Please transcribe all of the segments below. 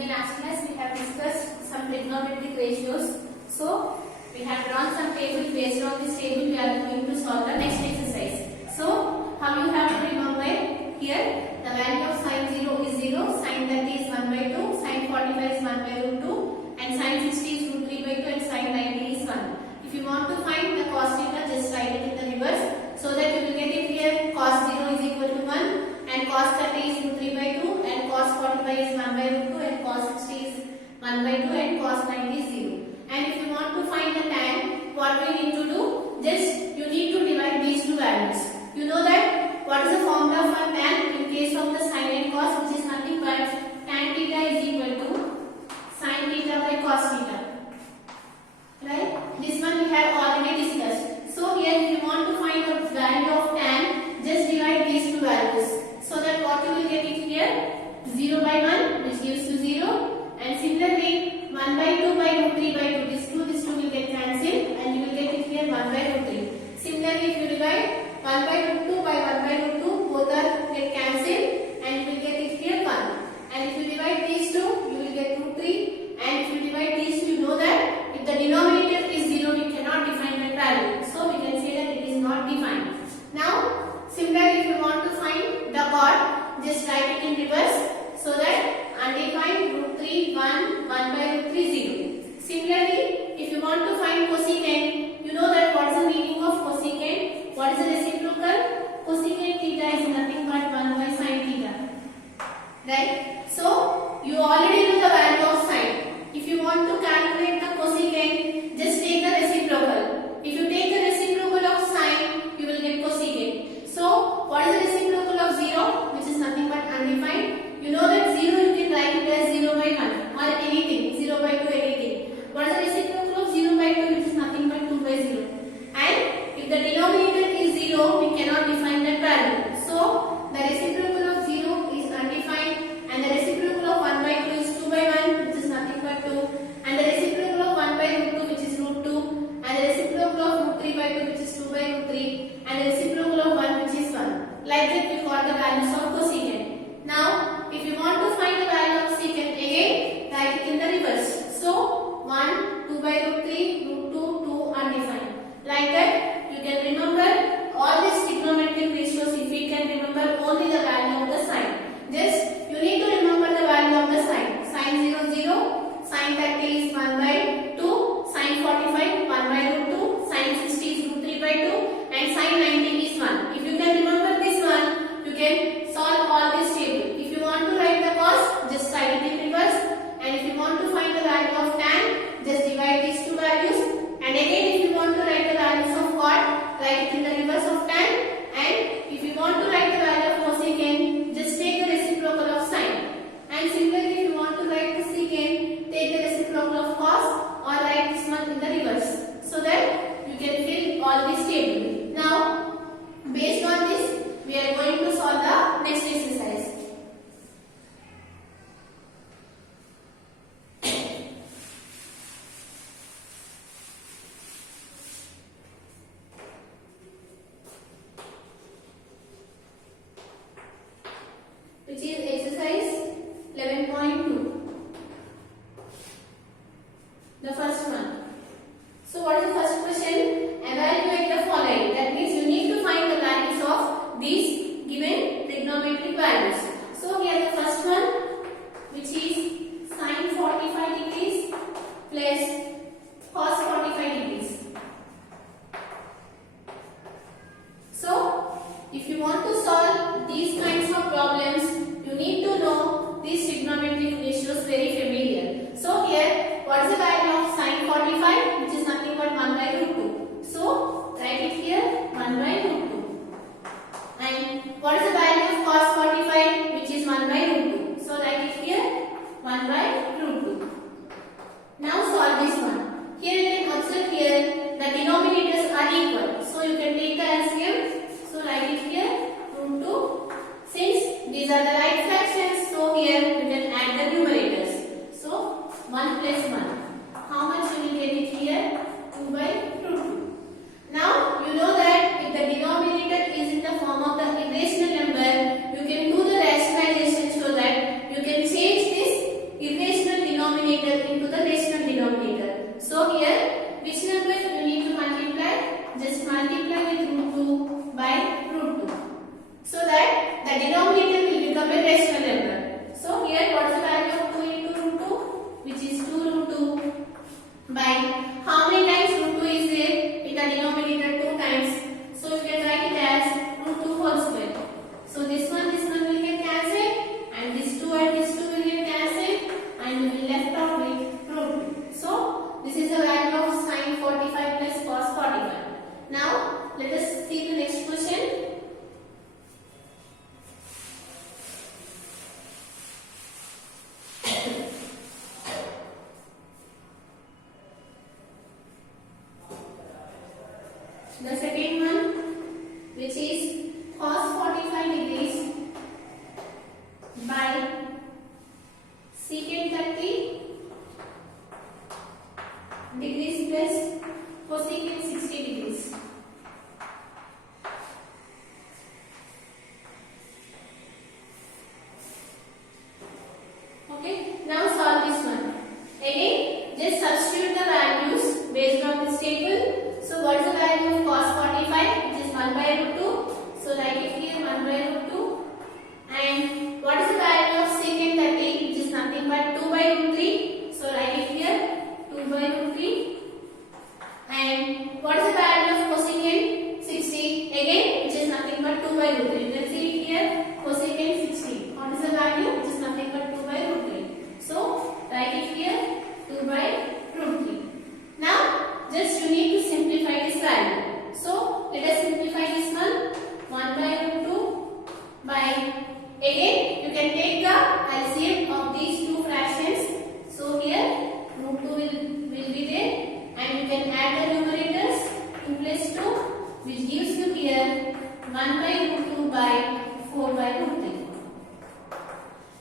the last class we have discussed some trigonometric ratios. So we have drawn some table. Based on this table we are going to solve the next exercise. So how you have to remember here the value of sin 0 is 0, sin 30 is 1 by 2, sin 45 is 1 by root 2 and sin 60 is root 3 by 2 and sin 90 is 1. If you want to find the cos theta, just write it in the reverse so that you will get it here. Cos 0 is equal to 1 and cos 30 is root 3 by 2 and cos 45 is 1 by root 2 and cos 60 is 1 by 2 and cos 90 is 0. And if you want to find the tan, what we need to do? Just you need to divide these two values. You know that what is the formula for tan in case of the sin and cos, which is nothing but tan theta is equal to sin theta by cos theta. Right? This one we have already discussed. So here if you want to find the value of tan, just divide these two values. So that what you will get it here? 0 by 1, which gives you 0. And similarly 1 by 2 by root 3 by 2, this 2 will get cancelled and you will get it here 1 by root 3. Similarly if you divide 1 by root 2 by 1 by root 2, both are get cancelled and you will get it here 1. And if you divide these two, you will get root 3. And if you divide these two, you know that if the denominator is 0, we cannot define that value. So we can say that it is not defined. Now, similarly if you want to find the chord, just write it in reverse so that undefined root 3 1 by root 3 0. Similarly, if you want to find cosecant, you know that what is the meaning of cosecant? What is the reciprocal? Cosecant theta is nothing but 1 by sin theta. Right? So you already know the value of sin. If you want to calculate the cosecant, just take the reciprocal. If you take the reciprocal of sin, you will get cosecant. So what is the reciprocal of 0, which is nothing but undefined? You know that 0 you can write it as 0 by 1 or anything, 0 by 2 anything. What is the reciprocal of 0 by 2, which is nothing but 2 by 0. And if the denominator is 0, we cannot define that value. So the reciprocal of 0 is undefined and the reciprocal of 1 by 2 is 2 by 1, which is nothing but 2. And the reciprocal of 1 by root 2, which is root 2. And the reciprocal of root 3 by 2, which is 2 by root 3. And the reciprocal of 1, which is 1. Like that we got the values of cosecant. Now, if you want to find the value of secant, again write it in the reverse. So 1 2 by root 3 root 2 2 undefined. Like that you can remember all these trigonometric ratios if we can remember only the value of the sine. Just you need to remember the value of the sine. Sin 0 0, sin 30 is 1 by 2, sin 45 1 by root 2, sin 60 is root 3 by 2 and sin 90 is 1. If you can remember this one, you can solve all this table. If you want to write the cos, just write it in reverse. And if you want to find the value of tan, just divide these two values. And again if you want to write the values of chord, write it in the reverse of tan. And if you want to write the value of cosecant, just take the reciprocal of sine. And similarly if you want to write the secant, take the reciprocal of cos or write this one in the reverse. So that you can fill all this table. Now, based on this, we are going to solve the next exercise. Which is exercise 11.2. The first one. So what is the first question? Evaluate the following. That means you need to find the values of these given trigonometric values. So here the first one, which is sin 45 degrees plus cos 45 degrees. So if you want to solve these kinds of problems, you need to know these trigonometric ratios very familiar. So here, what is the value of sin 45, which is nothing but 1 by root 2. So write it here 1 by root 2. And what is the value of cos 45, which is 1 by root 2. So write it here 1 by root 2. Now solve this one. Here you can observe here the denominators are equal. So you can take the LCM. So write it here root 2. Since these are the right fractions, so here you can add the numerators. So 1 plus 1. How much you will get it here? 2 by root 2. Now you know that if the denominator is in the form of the irrational number, you can do the rationalization so that you can change this irrational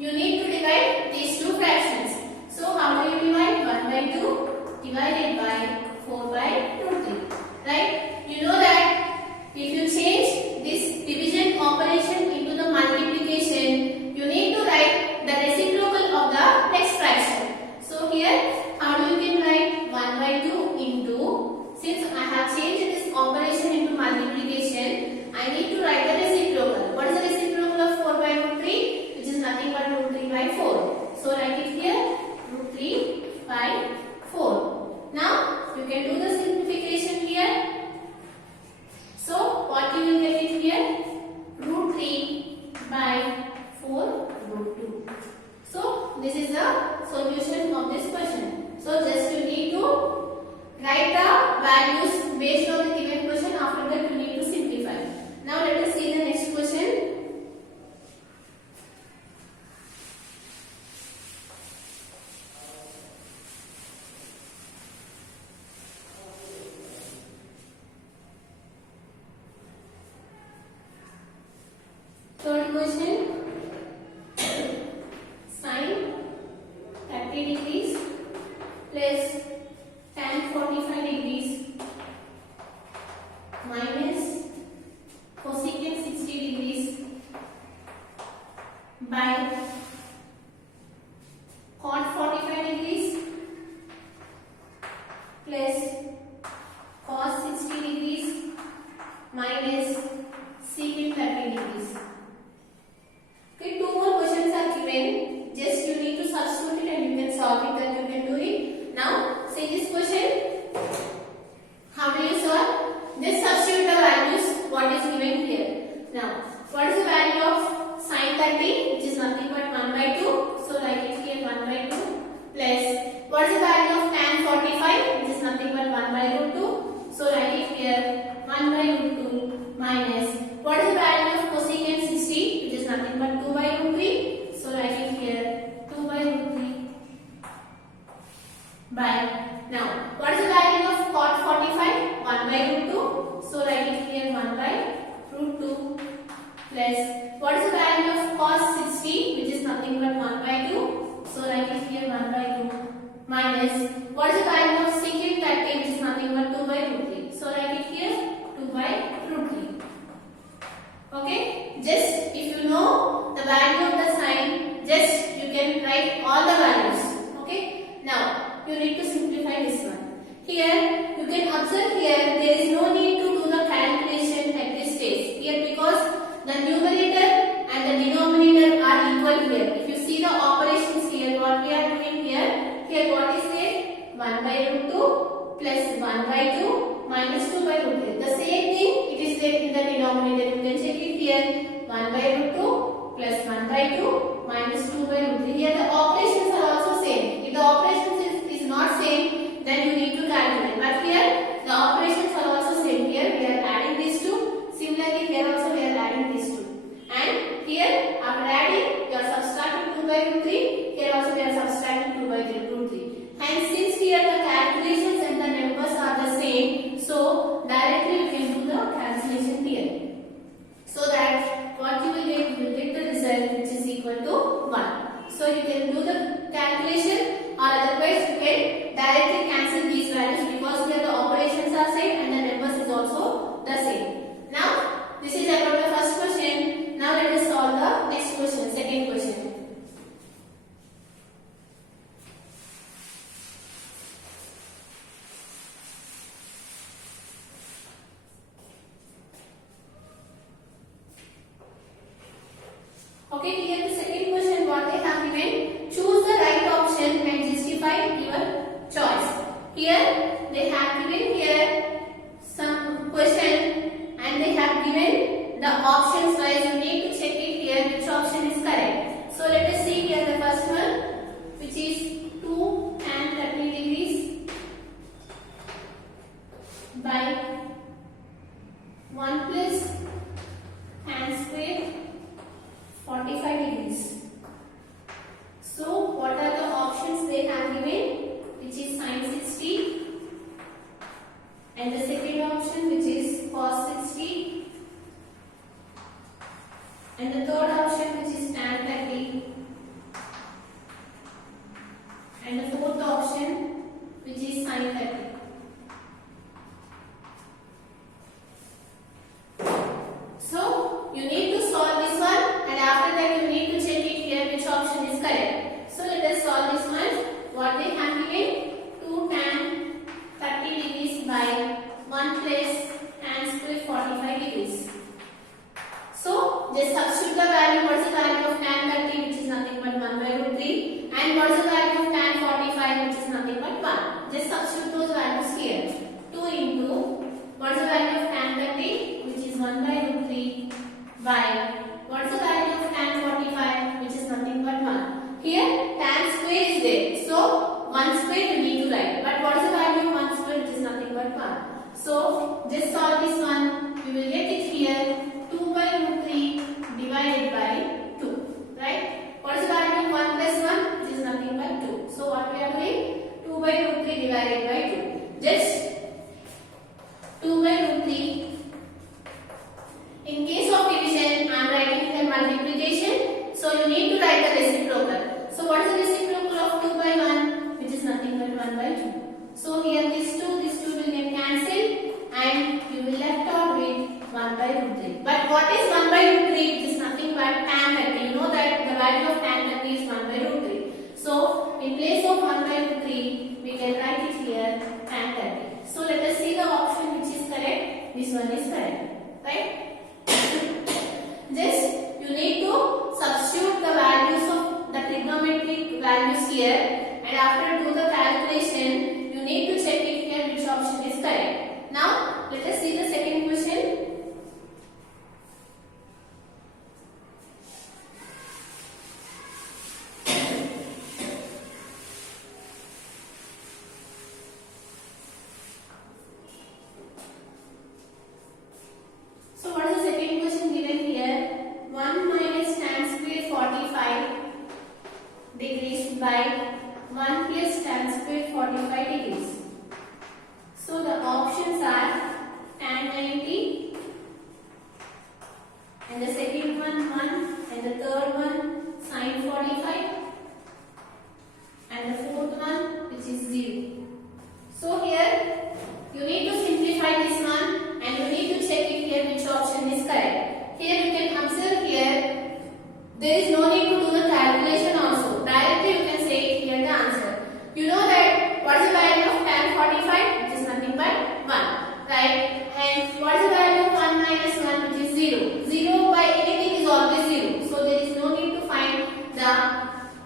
you need to divide these two fractions. So how do you divide? 1 by 2 divided by 4 by root 3. Right? You know that if you change this division operation into the multiplication, you need to write the reciprocal of the next fraction. So here, how do you can write 1 by 2 into, since I have changed this operation into multiplication, I need to write the reciprocal. What is the reciprocal of 4 by root 3? Which is nothing but root 3 by 4. So write it here, root 3 by 4. Now, you can do the simplification here. So, what you will get it here? Root 3 by 4 root 2. So, this is the solution of this question. So, just you need to write the values based on the given question. After that, you need to simplify. Now, let us see the next question. Third question, sin 30 degrees plus tan 45 degrees minus cosecant 60 degrees by cot 45 degrees plus cos 60 degrees minus secant 30 degrees. Okay, two more questions are given. Just you need to substitute it and you can solve it, and you can do it. Now, see this question. How do you solve? Just substitute the values what is given here. Now, what is the value of sin 30? Which is nothing but 1 by 2. So, write it here 1 by 2 plus what is the value of tan 45? Which is nothing but 1 by root 2. So, write it here 1 by root 2 minus what is the value of cosecant 60? Which is nothing but 2 by root 3. So write it here 2 by root 3 by, now what is the value of cot 45? 1 by root 2. So write it here 1 by root 2 plus what is the value of cos 60? Which is nothing but 1 by 2. So write it here 1 by 2 minus what is the value of secant 30? Which is nothing but 2 by root 3. So write it here 2 by root 3. Okay, just if you know the value of the sign, just you can write all the values. Okay, now you need to simplify this one. Here you can observe here there is no need to do the calculation at this stage here, because the numerator and the denominator are equal here. If you see the operations here, what we are doing here, what is there? 1 by root 2 plus 1 by 2 minus 2 by root 3. The same thing it is there in the denominator. You can check it here. 1 by root 2 plus 1 by 2 minus 2 by root 3. Here the operations are also same. If the operations is not same, then you need to calculate. But here the operations are also same. Here we are adding these two. Similarly here also we are adding these two. And here after adding we are subtracting 2 by root 3. Here also we are subtracting 2 by root 3. And since here the calculations and the numbers are the same, so directly you can do the cancellation here. So that what you will get the result which is equal to 1. So you can do the calculation, or otherwise you can directly cancel these values, because here the operations are same and the numbers is also the same. Now this is about the first question. Now let us solve the next question, second question. square is there. So 1 square you need to write. But what is the value of 1 square? It is nothing but 1. So just solve this one. You will get it here. 2 by root 3 divided by 2. Right? What is the value of 1 plus 1? It is nothing but 2. So what we are doing? 2 by root 3 divided by 2. Just 2 by root 3. In case of division, I am writing here multiplication. So you need to write the reciprocal. So what is the reciprocal of 2 by 1? Which is nothing but 1 by 2. So here this 2 will get cancelled and you will left out with 1 by root 3. But what is 1 by root 3? It is nothing but tan 30. You know that the value of tan 30 is 1 by root 3. So in place of 1 by root 3, we can write it here tan 30. So let us see the option which is correct. This one is correct. Right? Just you need to substitute the values of the trigonometric values here, and after do the calculation you need to check it here which option is correct. Now let us see the second question. So what is the second question given here? 1 minus tan square 45 degrees by 1 plus tan square 45 degrees. So the options are tan 90 and the second one 1 and the third one sin 45 and the fourth one which is 0. So here you need to simplify this one and you need to check it here which option is correct. Here you can observe here there is no need to do the calculation also. Directly you can say it here the answer. You know that what is the value of tan 45? It is nothing but 1. Right? And what is the value of 1 minus 1? Which is 0. 0 by anything is always 0. So there is no need to find the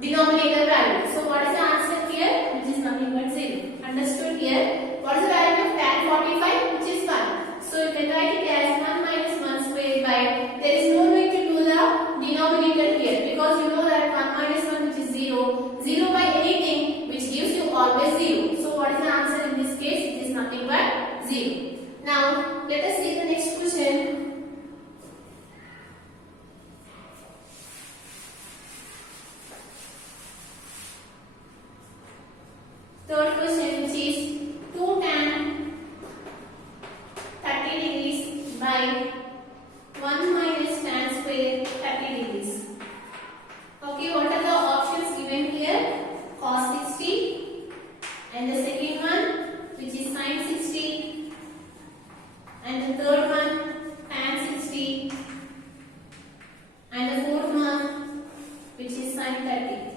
denominator value. So what is the answer here? Which is nothing but 0. Understood here? What is the value of tan 45? Which is 1. So you can write it as 1 minus 1 square by, there is no need to do the denominator here because you know that 1 minus 1 which is 0. 0 by anything which gives you always 0. So what is the answer in this case? It is nothing but 0. Now let us see the next question. Third question which is 2 tan 30 degrees by 1 minus tan square 30 degrees. Okay, what are the options given here? Cos 60 and the second one which is sin 60 and the third one tan 60 and the fourth one which is sin 30.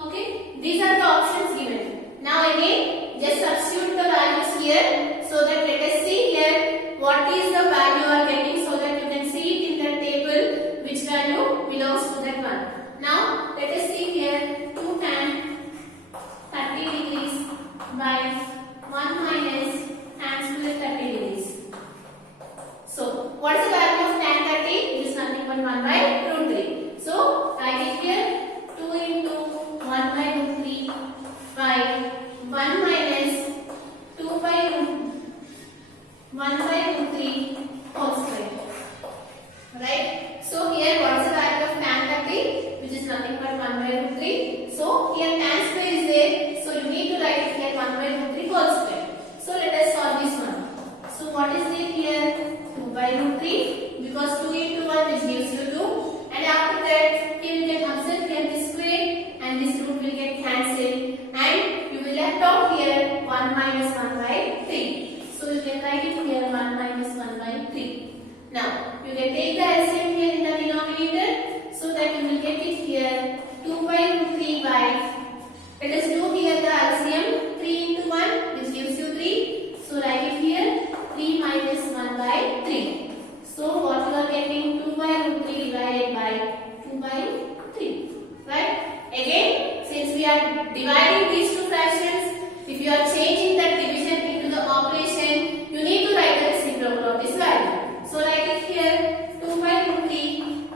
Okay, these are the options given. Now again, just substitute the values here so that let us see here what is the value you are getting so that you can see it in the table which value belongs to that one. Now let us see here 2 tan 30 degrees by 1 minus tan square 30 degrees. So what is the value of tan 30? It is nothing but 1 by root 3. So write it here 2 into 1 by root 3 by 1 minus 2 by root 3 whole square. Right? So here what is the value of tan 30? Which is nothing but 1 by root 3. So here tan square is there. So you need to write it here 1 by root 3 whole square. So let us solve this one. So what is there here? 2 by root 3 because 2 into 1 which gives you 2. And after that here you can observe here this square and this root will get cancelled and you will left out here 1 minus 1 by 3. So you can write it here 1 minus 1 by 3. Now you can take the LCM here in the denominator so that you will get it here 2 by root 3 by, let us do here the LCM 3 into 1 which gives you 3. So write it here 3 minus 1 by 3. So what you are getting 2 by root 3 divided by 2 by 3. Right? Again, since we are dividing these two fractions, if you are changing that division into the operation, you need to write the reciprocal of this value. So write it here 2 by root 3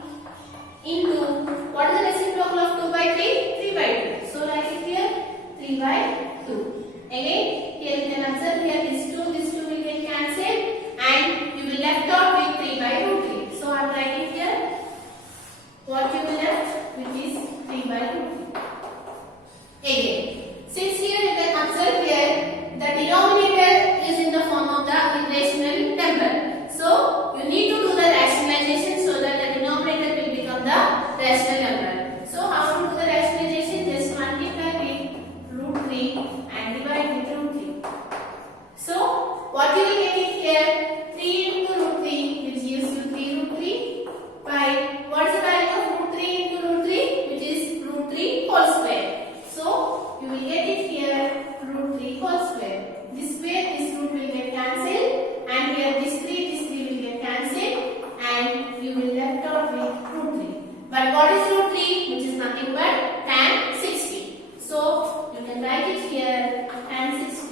But what is root 3? Which is nothing but tan 60. So you can write it here, tan 60.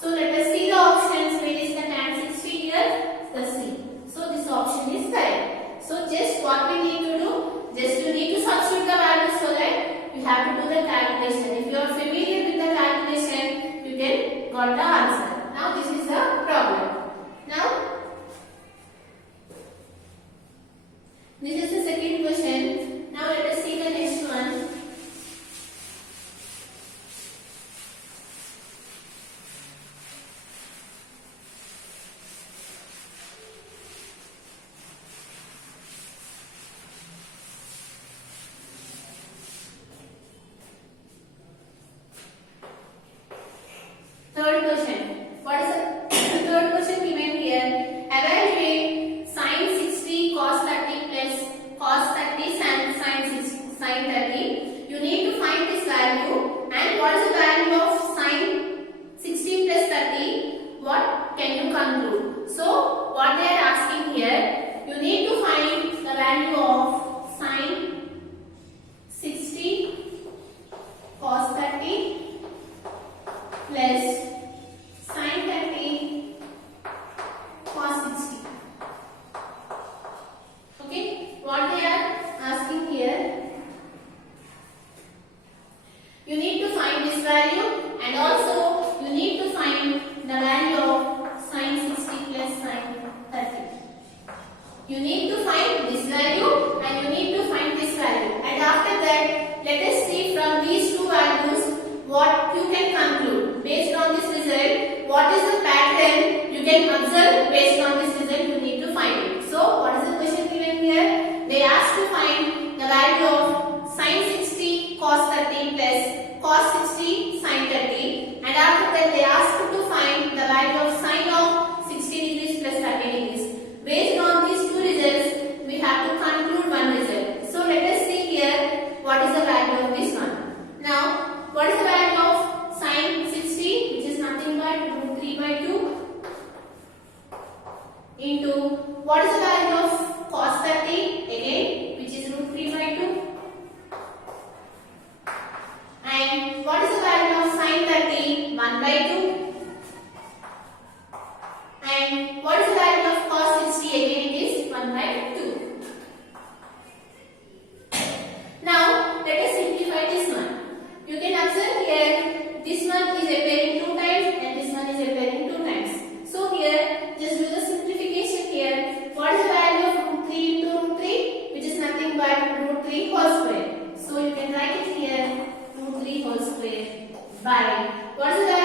So let us see the options. Where is the tan 60 here? The C. So this option is correct. So just what we need to do, just you need to substitute the values so that you have to do the calculation. If you are familiar with the calculation, you can got the answer. Now this is the problem. Now this is the second question. Now let us see the next one. Third question. What is the third question given here? Evaluate sin 60 cos 30 plus cos 30 sin 30. You need to find this value. And what is the value of sin 60 plus 30? What can you conclude? So what they are asking here, you need to find the value of sin 60 cos 30 plus sin 30 cos 60. Okay, what they are asking here, you need to find this value and also you need to find the value of sin 60 plus sin 30. You need to find this value and you need to find this value, and after that let us see from these two values what you can conclude. Based on this result, what is the pattern you can observe? Based on this result, you need to find it. So what is the question given here? They ask to find the value of sin 60 cos 30 plus cos 60 sin 30, and after that they ask to find the value of sin of 60 degrees plus 30 degrees. Based on these two results, we have to conclude one result. So let us see here what is the value of this one. Now, what is the value of sin 60, which is nothing but root 3 by 2, into what is the value of cos 30, again, which is root 3 by 2, and what is the value of sin 30, 1 by 2, and what is the value of cos 60, again it is 1 by 2. Now let us simplify this one. You can observe here, this one is appearing 2 times and this one is appearing 2 times. So here, just do the simplification here. What is the value of root 3 into root 3? Which is nothing but root 3 whole square. So you can write it here, root 3 whole square by, what is the